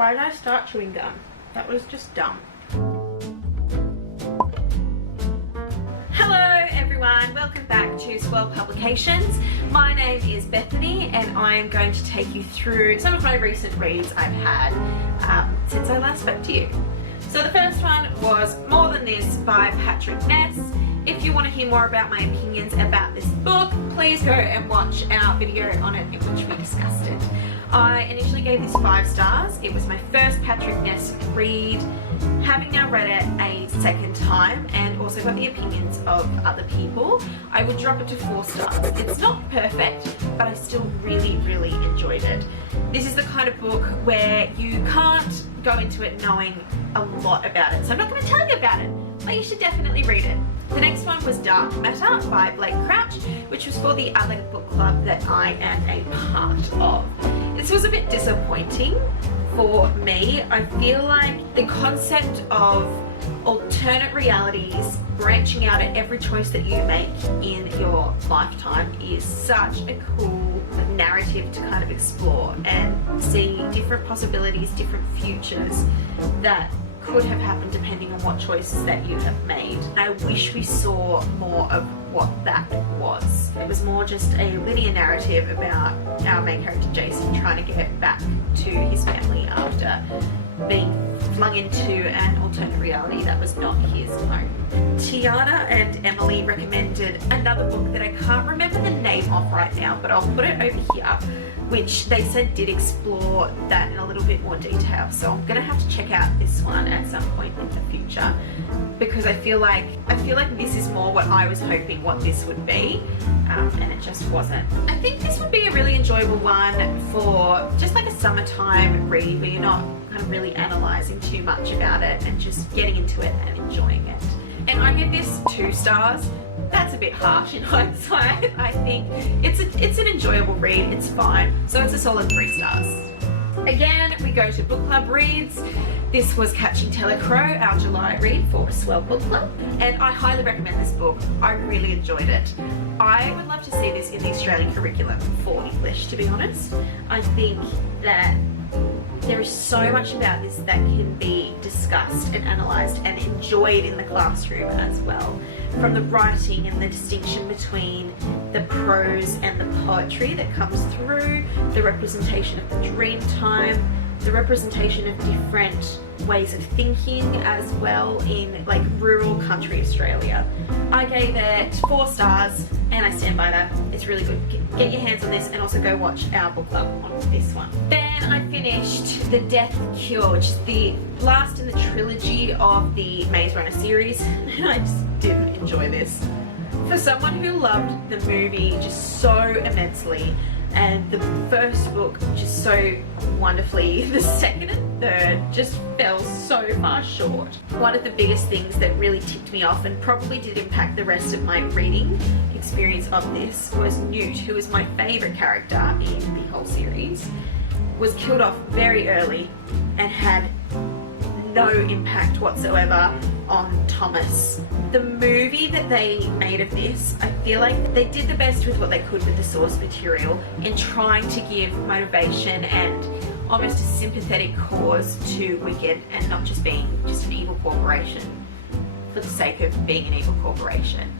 Why did I start chewing gum? That was just dumb. Hello everyone, welcome back to Swell Publications. My name is Bethany and I am going to take you through some of my recent reads I've had since I last spoke to you. So the first one was More Than This by Patrick Ness. If you want to hear more about my opinions about this book, please go and watch our video on it in which we discussed it. I initially gave this 5 stars. It was my first Patrick Ness read. Having now read it a second time and also got the opinions of other people, I would drop it to 4 stars. It's not perfect, but I still really enjoyed it. This is the kind of book where you can't go into it knowing a lot about it, so I'm not going to tell you about it, but you should definitely read it. The next one was Dark Matter by Blake Crouch, which was for the other book club that I am a part of. This was a bit disappointing for me. I feel like the concept of alternate realities branching out at every choice that you make in your lifetime is such a cool narrative to kind of explore and see different possibilities, different futures that could have happened depending on what choices that you have made. I wish we saw more of what that was. It was more just a linear narrative about our main character Jason trying to get back to his family after being flung into an alternate reality that was not his home. Tiana and Emily recommended another book that I can't remember the name of right now, but I'll put it over here, which they said did explore that in a little bit more detail. So I'm gonna have to check out this one at some point in the future because I feel like this is more what I was hoping what this would be, and it just wasn't. I think this would be a really enjoyable one for just like a summertime read where you're not kind of really analysing too much about it and just getting into it and enjoying it. And I give this 2 stars. That's a bit harsh in hindsight. I think it's an enjoyable read, it's fine. So it's a solid 3 stars. Again, we go to book club reads. This was Catching Telecrow, our July read for Swell Book Club, and I highly recommend this book. I really enjoyed it. I would love to see this in the Australian curriculum for English, to be honest. I think that there is so much about this that can be discussed and analysed and enjoyed in the classroom as well. From the writing and the distinction between the prose and the poetry that comes through, the representation of the dream time, the representation of different ways of thinking as well in like rural country Australia. I gave it 4 stars and I stand by that. It's really good. Get your hands on this and also go watch our book club on this one. Then I finished The Death Cure, which is the last in the trilogy of the Maze Runner series, and I just didn't enjoy this. For someone who loved the movie just so immensely, and the first book just so wonderfully, the second and third just fell so far short. One of the biggest things that really tipped me off and probably did impact the rest of my reading experience of this was Newt, who is my favourite character in the whole series, was killed off very early and had no impact whatsoever on Thomas. The movie that they made of this, I feel like they did the best with what they could with the source material in trying to give motivation and almost a sympathetic cause to Wicked and not just being just an evil corporation for the sake of being an evil corporation.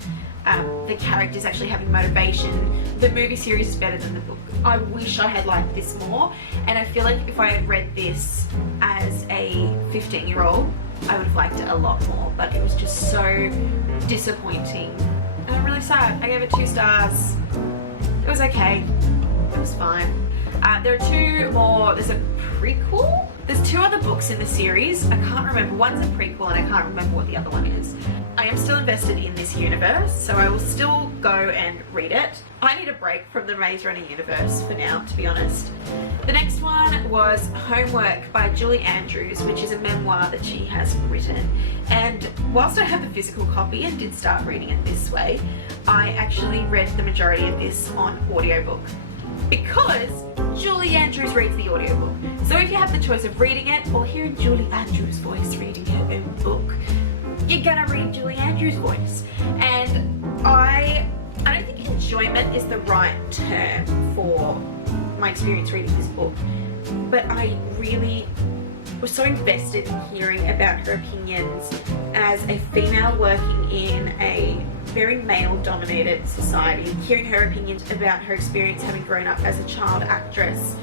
The characters actually having motivation. The movie series is better than the book. I wish I had liked this more, and I feel like if I had read this as a 15-year-old, I would have liked it a lot more, but it was just so disappointing. And I'm really sad. I gave it 2 stars. It was okay. It was fine. There are 2 more. There's a prequel. There's 2 other books in the series. I can't remember. One's a prequel and I can't remember what the other one is. I am still invested in this universe, so I will still go and read it. I need a break from the Maze Runner universe for now, to be honest. The next one was Homework by Julie Andrews, which is a memoir that she has written. And whilst I have the physical copy and did start reading it this way, I actually read the majority of this on audiobook because Julie Andrews reads the audiobook. So if you have the choice of reading it or hearing Julie Andrews' voice reading her own book, you're gonna read Julie Andrews' voice. And I don't think enjoyment is the right term for my experience reading this book, but I really was so invested in hearing about her opinions as a female working in a very male-dominated society, hearing her opinions about her experience having grown up as a child actress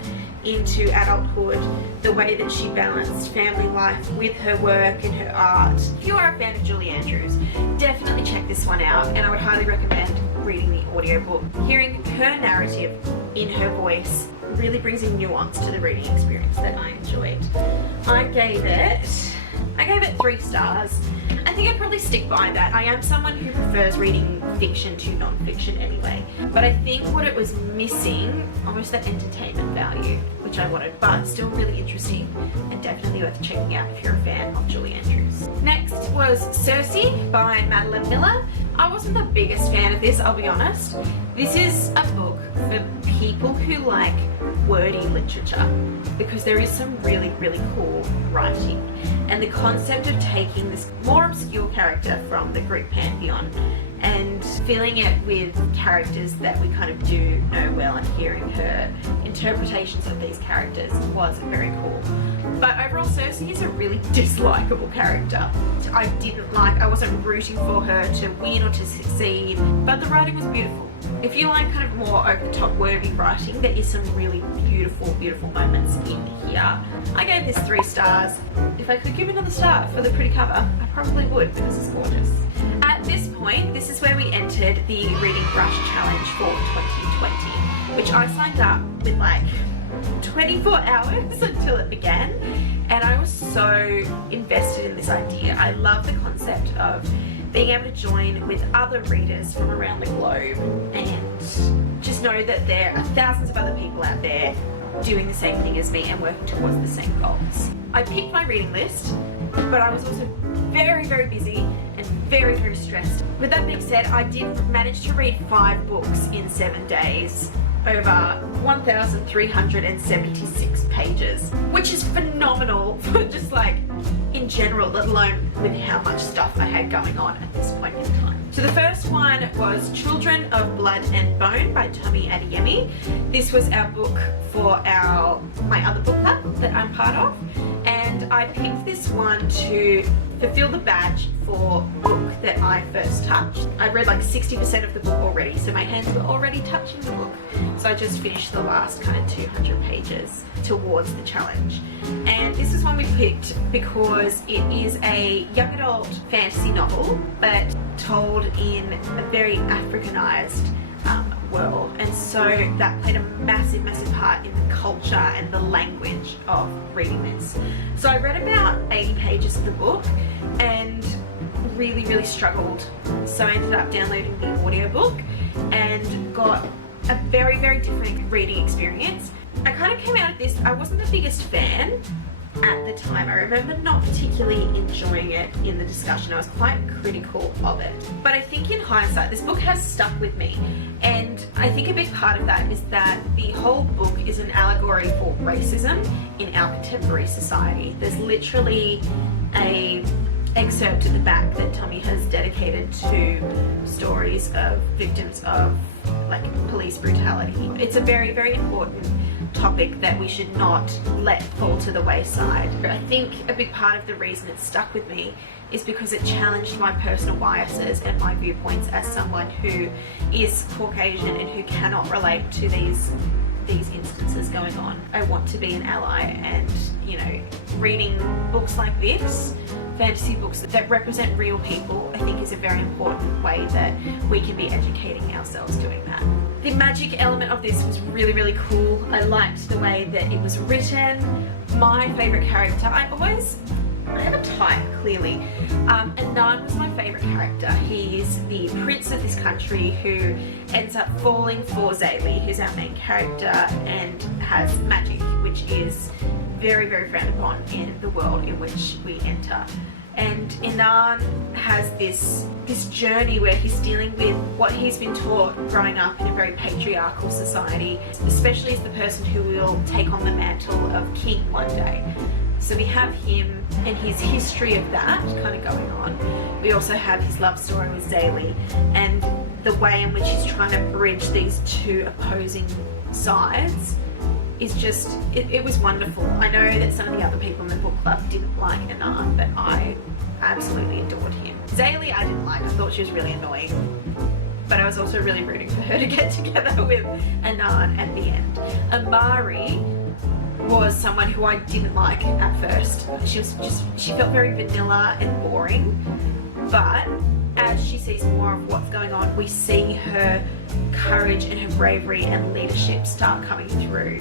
into adulthood, the way that she balanced family life with her work and her art. If you are a fan of Julie Andrews, definitely check this one out, and I would highly recommend reading the audiobook. Hearing her narrative in her voice really brings a nuance to the reading experience that I enjoyed. I gave it 3 stars. I think I'd probably stick by that. I am someone who prefers reading fiction to non-fiction anyway, but I think what it was missing, almost that entertainment value, which I wanted, but still really interesting and definitely worth checking out if you're a fan of Julie Andrews. Next was Circe by Madeline Miller. I wasn't the biggest fan of this, I'll be honest. This is a book for people who like wordy literature, because there is some really, really cool writing, and the concept of taking this more obscure character from the Greek pantheon and filling it with characters that we kind of do know well, and hearing her interpretations of these characters was very cool. But overall, Circe is a really dislikable character. I wasn't rooting for her to win or to succeed, but the writing was beautiful. If you like kind of more over-the-top wordy writing, there is some really beautiful, beautiful moments in here. I gave this 3 stars. If I could give another star for the pretty cover, I probably would, because it's gorgeous. At this point, this is where we entered the Reading Brush Challenge for 2020, which I signed up with like 24 hours until it began, and I was so invested in this idea. I love the concept of being able to join with other readers from around the globe and just know that there are thousands of other people out there doing the same thing as me and working towards the same goals. I picked my reading list, but I was also very, very busy and very, very stressed. With that being said, I did manage to read 5 books in 7 days, over 1,376 pages, which is phenomenal for just like in general, let alone with how much stuff I had going on at this point in time. So the first one was Children of Blood and Bone by Tomi and Adeyemi. This was our book for my other book club that I'm part of, and I picked this one to fulfill the badge for book that I first touched. I read like 60% of the book already, so my hands were already touching the book. So I just finished the last kind of 200 pages towards the challenge. And this is one we picked because it is a young adult fantasy novel, but told in a very Africanized world, and so that played a massive, massive part in the culture and the language of reading this. So I read about 80 pages of the book and really, really struggled. So I ended up downloading the audiobook and got a very, very different reading experience. I kind of came out of this, I wasn't the biggest fan at the time. I remember not particularly enjoying it in the discussion. I was quite critical of it. But I think in hindsight, this book has stuck with me. And I think a big part of that is that the whole book is an allegory for racism in our contemporary society. There's literally a excerpt at the back that Tomi has dedicated to stories of victims of like police brutality. It's a very, very important topic that we should not let fall to the wayside. I think a big part of the reason it stuck with me is because it challenged my personal biases and my viewpoints as someone who is Caucasian and who cannot relate to these instances going on. I want to be an ally, and you know, reading books like this, fantasy books that represent real people, I think is a very important way that we can be educating ourselves doing that. The magic element of this was really, really cool. I liked the way that it was written. My favourite character, I have a type, clearly. Anan was my favourite character. He's the prince of this country who ends up falling for Zayli, who's our main character, and has magic, which is very, very frowned upon in the world in which we enter. And Anan has this journey where he's dealing with what he's been taught growing up in a very patriarchal society, especially as the person who will take on the mantle of king one day. So we have him and his history of that kind of going on. We also have his love story with Zayli and the way in which he's trying to bridge these two opposing sides is just, it was wonderful. I know that some of the other people in the book club didn't like Anan, but I absolutely adored him. Zaylee I didn't like, I thought she was really annoying. But I was also really rooting for her to get together with Anan at the end. Amari was someone who I didn't like at first. She felt very vanilla and boring, but as she sees more of what's going on, we see her courage and her bravery and leadership start coming through.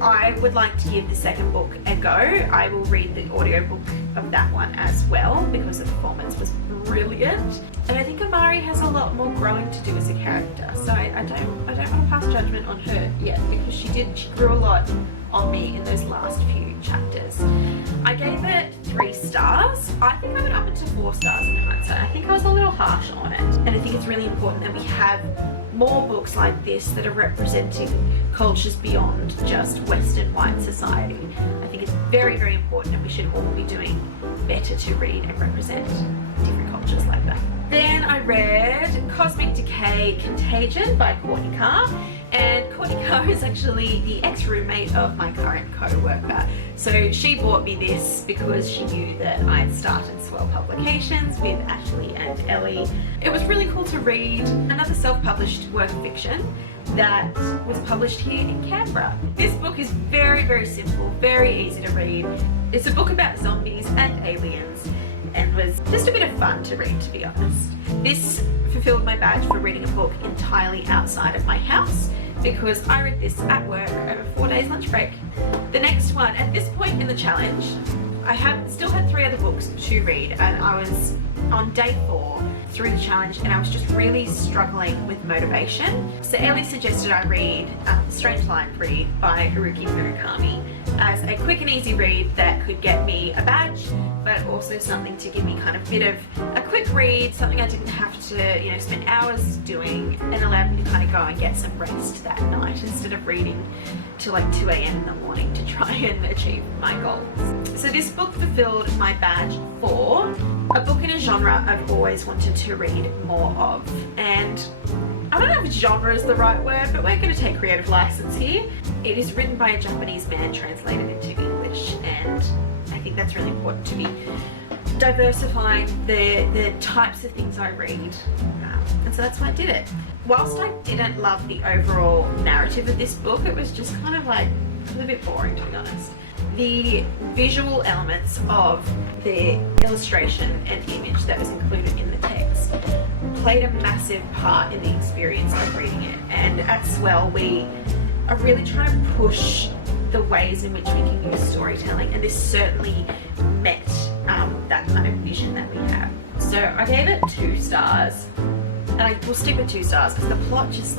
I would like to give the second book a go. I will read the audiobook of that one as well because the performance was brilliant. And I think Amari has a lot more growing to do as a character. So I don't want to pass judgment on her yet because she grew a lot on me in those last few chapters. I gave it 3 stars. I think I went up into 4 stars in hindsight. I think I was a little harsh on it. And I think it's really important that we have more books like this that are representing cultures beyond just Western white society. I think it's very, very important, and we should all be doing better to read and represent different cultures like that. Then I read Cosmic Decay Contagion by Courtney Carr. And Courtney Carr is actually the ex-roommate of my current co-worker. So she bought me this because she knew that I had started Swell Publications with Ashley and Elly. It was really cool to read another self-published work of fiction that was published here in Canberra. This book is very, very simple, very easy to read. It's a book about zombies and aliens, and was just a bit of fun to read, to be honest. This fulfilled my badge for reading a book entirely outside of my house because I read this at work over 4 days lunch break. The next one, at this point in the challenge, I still had 3 other books to read, and I was on day 4 through the challenge, and I was just really struggling with motivation. So Elly suggested I read Strange Line Read by Haruki Murakami as a quick and easy read that could get me a badge, but also something to give me kind of a bit of a quick read, something I didn't have to, spend hours doing, and allowed me to kind of go and get some rest that night instead of reading till like 2 a.m. in the morning to try and achieve my goals. So this book fulfilled my badge for a book in a genre I've always wanted to read more of. And I don't know if genre is the right word, but we're going to take creative license here. It is written by a Japanese man translated into English, and I think that's really important to be diversifying the types of things I read. And so that's why I did it. Whilst I didn't love the overall narrative of this book, it was just kind of like a little bit boring, to be honest. The visual elements of the illustration and image that was included in the text played a massive part in the experience of reading it. And at Swell, we are really trying to push the ways in which we can use storytelling, and this certainly met that kind of vision that we have. So I gave it 2 stars, and I will stick with 2 stars because the plot just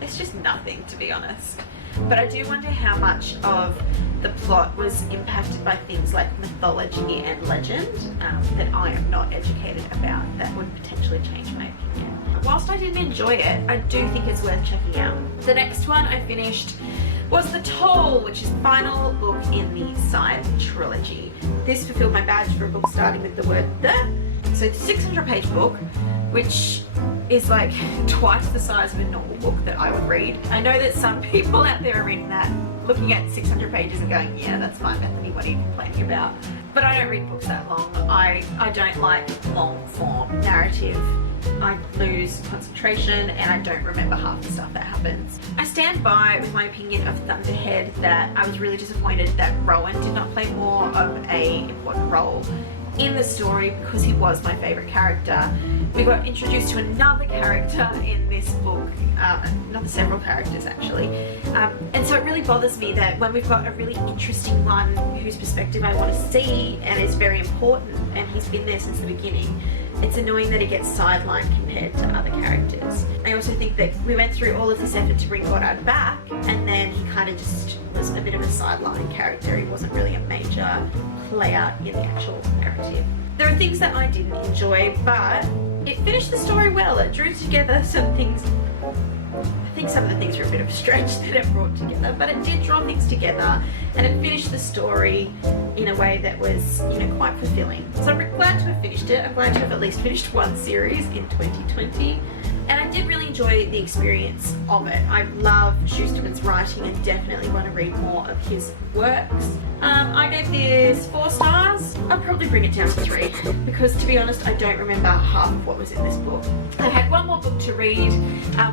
it's just nothing, to be honest. But I do wonder how much of the plot was impacted by things like mythology and legend that I am not educated about that would potentially change my opinion. Whilst I didn't enjoy it, I do think it's worth checking out. The next one I finished was The Toll, which is the final book in the Side trilogy. This fulfilled my badge for a book starting with the word the. So it's a 600-page book, which is like twice the size of a normal book that I would read. I know that some people out there are reading that, looking at 600 pages and going, yeah, that's fine, Bethany, what are you complaining about? But I don't read books that long. I don't like long form narrative. I lose concentration and I don't remember half the stuff that happens. I stand by with my opinion of Thunderhead that I was really disappointed that Rowan did not play more of an important role in the story because he was my favourite character. We got introduced to another character in this book, several characters actually, and so it really bothers me that when we've got a really interesting one whose perspective I want to see and is very important, and he's been there since the beginning, it's annoying that he gets sidelined compared to other characters. I also think that we went through all of this effort to bring Goddard back, and then he kind of just was a bit of a sideline character. He wasn't really a major player in the actual narrative. There are things that I didn't enjoy, but it finished the story well. It drew together some things. I think some of the things were a bit of a stretch that it brought together, but it did draw things together, and it finished the story in a way that was, quite fulfilling. So I'm glad to have finished it. I'm glad to have at least finished one series in 2020. And I did really enjoy the experience of it. I love Schusterman's writing and definitely want to read more of his works. I gave this 4 stars. I'll probably bring it down to 3 because, to be honest, I don't remember half of what was in this book. I had one more book to read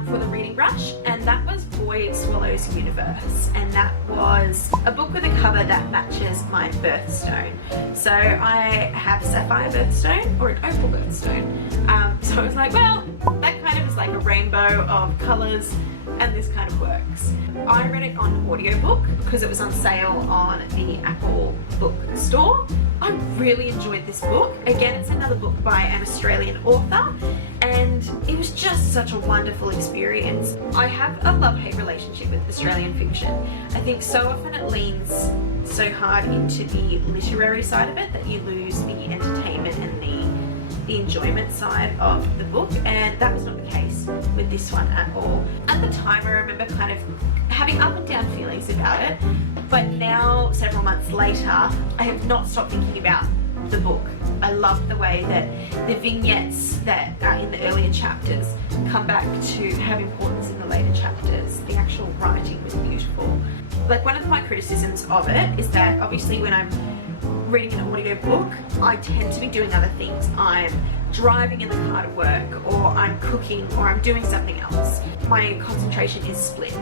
for the reading rush, and that was Boy Swallows Universe, and that was a book with a cover that matches my birthstone. So I have a sapphire birthstone or an opal birthstone. So I was like, well, that kind of is like a rainbow of colours, and this kind of works. I read it on audiobook because it was on sale on the Apple book store. I really enjoyed this book. Again, it's another book by an Australian author, and it was just such a wonderful experience. I have a love-hate relationship with Australian fiction. I think so often it leans so hard into the literary side of it that you lose the entertainment and the enjoyment side of the book, and that was not the case with this one at all. At the time, I remember kind of having up and down feelings about it, but now, several months later, I have not stopped thinking about the book. I love the way that the vignettes that are in the earlier chapters come back to have importance in the later chapters. The actual writing was beautiful. Like, one of my criticisms of it is that obviously when I'm reading an audio book, I tend to be doing other things. I'm driving in the car to work, or I'm cooking, or I'm doing something else. My concentration is split.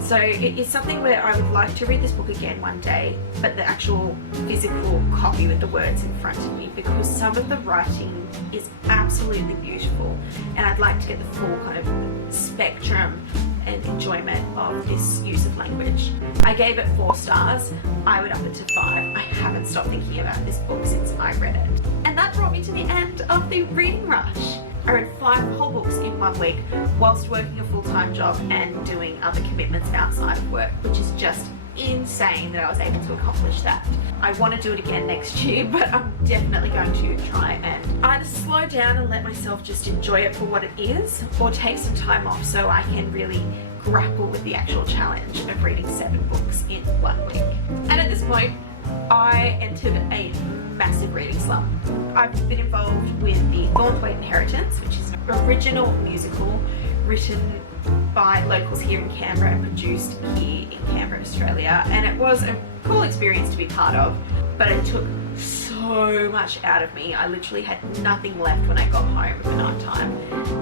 So it is something where I would like to read this book again one day, but the actual physical copy with the words in front of me, because some of the writing is absolutely beautiful, and I'd like to get the full kind of spectrum and enjoyment of this use of language. I gave it 4 stars. I would up it to 5. I haven't stopped thinking about this book since I read it. And that brought me to the end of the reading rush. I read 5 whole books in 1 week whilst working a full-time job and doing other commitments outside of work, which is just insane that I was able to accomplish that. I want to do it again next year, but I'm definitely going to try and either slow down and let myself just enjoy it for what it is, or take some time off so I can really grapple with the actual challenge of reading 7 books in 1 week. And at this point, I entered a massive reading slump. I've been involved with the Thornthwaite Inheritance, which is an original musical written by locals here in Canberra and produced here in Canberra, Australia, and it was a cool experience to be part of, but it took so much out of me. I literally had nothing left when I got home for night time,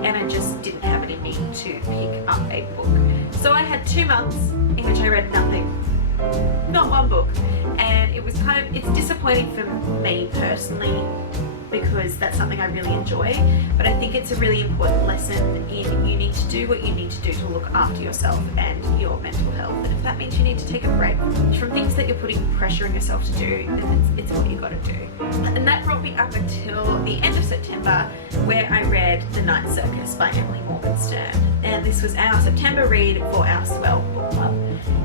and I just didn't have it in me to pick up a book. So I had 2 months in which I read nothing, not 1 book, and it was it's disappointing for me personally, because that's something I really enjoy, but I think it's a really important lesson in you need to do what you need to do to look after yourself and your mental health, and if that means you need to take a break from things that you're putting pressure on yourself to do, then it's what you got to do. And that brought me up until the end of September, where I read The Night Circus by Emily Morgenstern, and this was our September read for our Swell book club.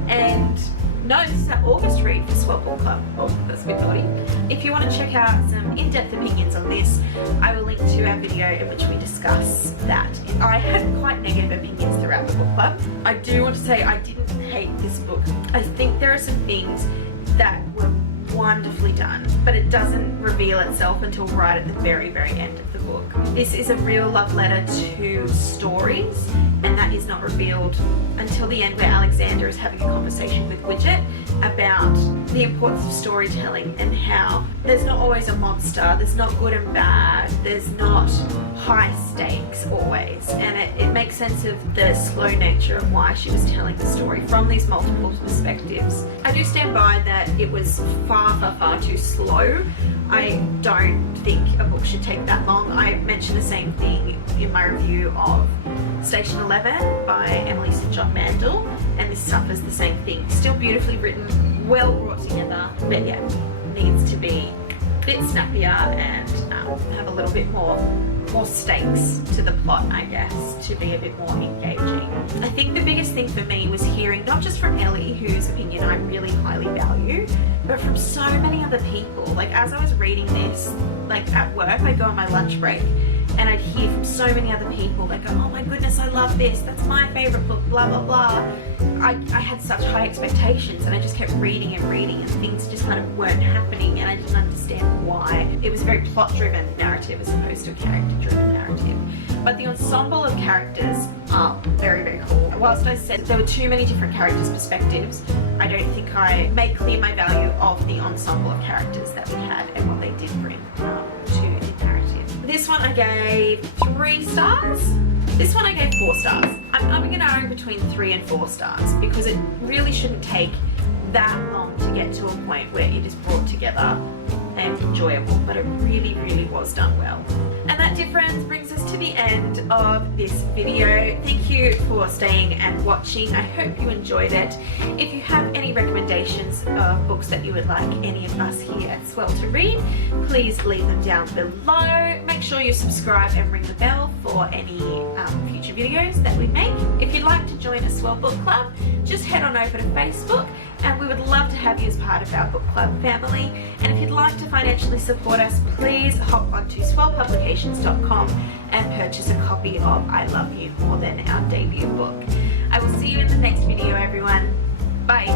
And no, this is our August read for Swell Book Club. Oh, that's a bit naughty. If you want to check out some in-depth opinions on this, I will link to our video in which we discuss that. I had quite negative opinions throughout the book club. I do want to say I didn't hate this book. I think there are some things that were wonderfully done, but it doesn't reveal itself until right at the very, very end of the book. This is a real love letter to stories, and that is not revealed until the end, where Alexander is having a conversation with Widget about the importance of storytelling and how there's not always a monster, there's not good and bad, there's not high stakes always, and it makes sense of the slow nature of why she was telling the story from these multiple perspectives. I do stand by that it was far too slow. I don't think a book should take that long. I mentioned the same thing in my review of Station 11 by Emily St. John Mandel, and this suffers the same thing. Still beautifully written, well brought together, but yeah, needs to be a bit snappier and have a little bit more stakes to the plot, I guess, to be a bit more engaging. I think the biggest thing for me was hearing, not just from Elly, whose opinion I really highly value, but from so many other people. Like, as I was reading this, like at work, I'd go on my lunch break and I'd hear from so many other people that go, oh my goodness, I love this, that's my favourite book, blah blah blah. I had such high expectations, and I just kept reading and things just kind of weren't happening, and I didn't understand why. It was a very plot-driven narrative as opposed to a character-driven narrative. but the ensemble of characters are very, very cool. Whilst I said there were too many different characters' perspectives, I don't think I made clear my value of the ensemble of characters that we had and what they did bring to the narrative. This one I gave 3 stars. This one I gave 4 stars. I'm going to argue between 3 and 4 stars because it really shouldn't take that long to get to a point where it is brought together and enjoyable, but it really, really was done well. And that difference brings us to the end of this video. Thank you for staying and watching. I hope you enjoyed it. If you have any recommendations of books that you would like any of us here at Swell to read, please leave them down below. Make sure you subscribe and ring the bell for any future videos that we make. If you'd like to join a Swell book club, just head on over to Facebook, and we would love to have you as part of our book club family. And if you'd like to financially support us, please hop onto swellpublications.com and purchase a copy of I Love You More Than, our debut book. I will see you in the next video, everyone. Bye.